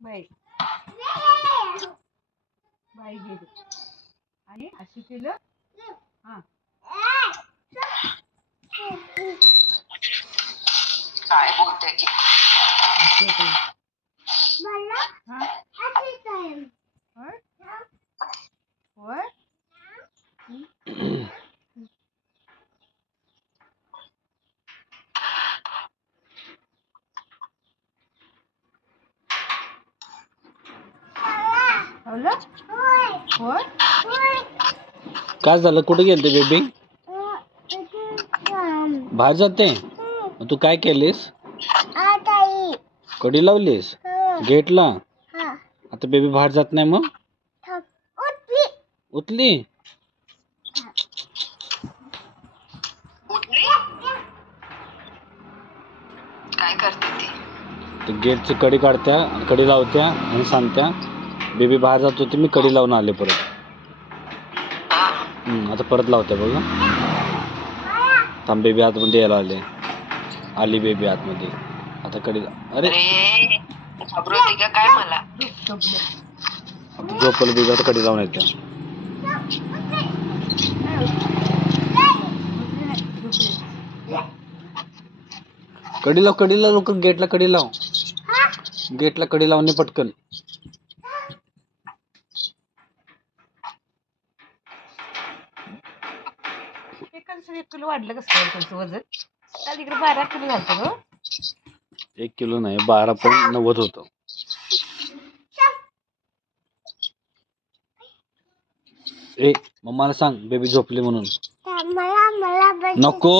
बाई बाई गेली आणि अशी केलं. हा काय बोलते की काय झालं? कुठे गेलते बेबी? बाहेर जाते? तू काय केलीस? कडी लावलीस गेटला? आता बेबी बाहेर जात नाही मग? उठली? उठली काय करते ती? गेटची कडी काढत्या, कडी लावत्या आणि सांगत्या बेबी बाहेर जात होती, मी कडी लावून आले परत. आता परत लावत्या बघ. थांब, बेबी आतमध्ये यायला आली बेबी आतमध्ये. आता कडी अरे घाबरवते का काय मला? झोपलं बेबी, आता कडी लावून येत्या. कडी लाव लवकर. गेटला कडी लाव. गेटला कडी लावणे पटकन. एक किलो वाढलं कसं काय तुमचं वजन? काल इकडे 12 किलो झालं गं. 1 किलो नाही, 12.90 होतं. ए मम्माला सांग बेबी झोपली म्हणून. नको.